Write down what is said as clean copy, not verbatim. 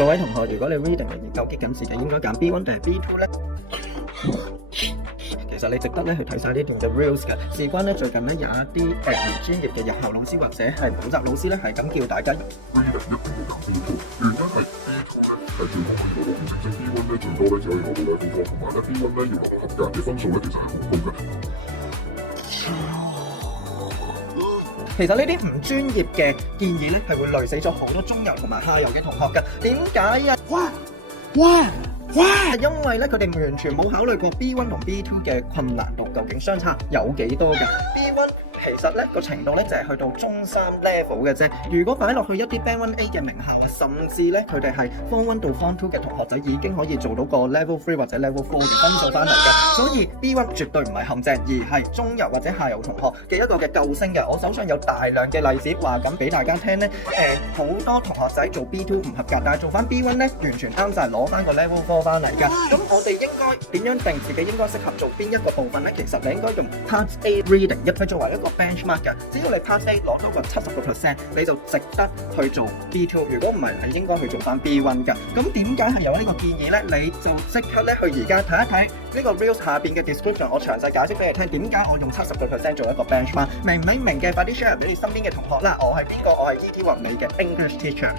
各位同學，如果你 reading 嘅研究激緊時期，應該揀 B1 定係 B2 咧？其實你值得咧去睇晒呢段嘅 reels 嘅。事關咧最近咧有一啲唔專業嘅日校老師或者係補習老師咧係咁叫大家 reading 一定要揀 B2，原因係 B2 咧係最高分數咯，正正 B1 咧最多咧只可以攞到level 4，同埋咧 B1 咧要攞到合格嘅分數咧其實係好高嘅。其實呢啲唔專業嘅建議咧係會累死咗好多中游同埋下游嘅同學㗎。點解啊？因為咧佢哋完全冇考慮過 B1 同 B2 嘅困難度究竟相差有幾多嘅。B1 其實咧個程度咧就係去到中三 level 嘅啫。如果擺落去一啲 Band 1A 嘅名校啊，甚至咧佢哋係 Form 1到 Form 2嘅同學仔已經可以做到個 Level 3或者 Level 4嘅分數翻嚟嘅。所以 B1 絕對唔係陷阱，而係中游或者下游同學嘅一個嘅救星嘅。我手上有大量嘅例子話緊俾大家聽咧。好多同學仔做 B2 唔合格，但係做翻 B1 咧完全啱晒，攞翻個 Level 4翻嚟㗎。咁我哋應該點樣定自己應該適合做邊一個部分咧？其實你應該用 Part A Reading 入去作為一個 benchmark 嘅。只要你 Part A 攞到個70%，你就值得去做 B2。如果唔係，你應該去做翻 B1 㗎。咁點解係有呢個建議咧？你就即刻咧去而家睇一睇呢個 reels 下邊嘅 description，我詳細解釋俾你聽點解我用70%做一個 benchmark。明唔明嘅？快啲 share 俾你身邊嘅同學啦！我係邊個？我係 ET 雲美嘅 English teacher。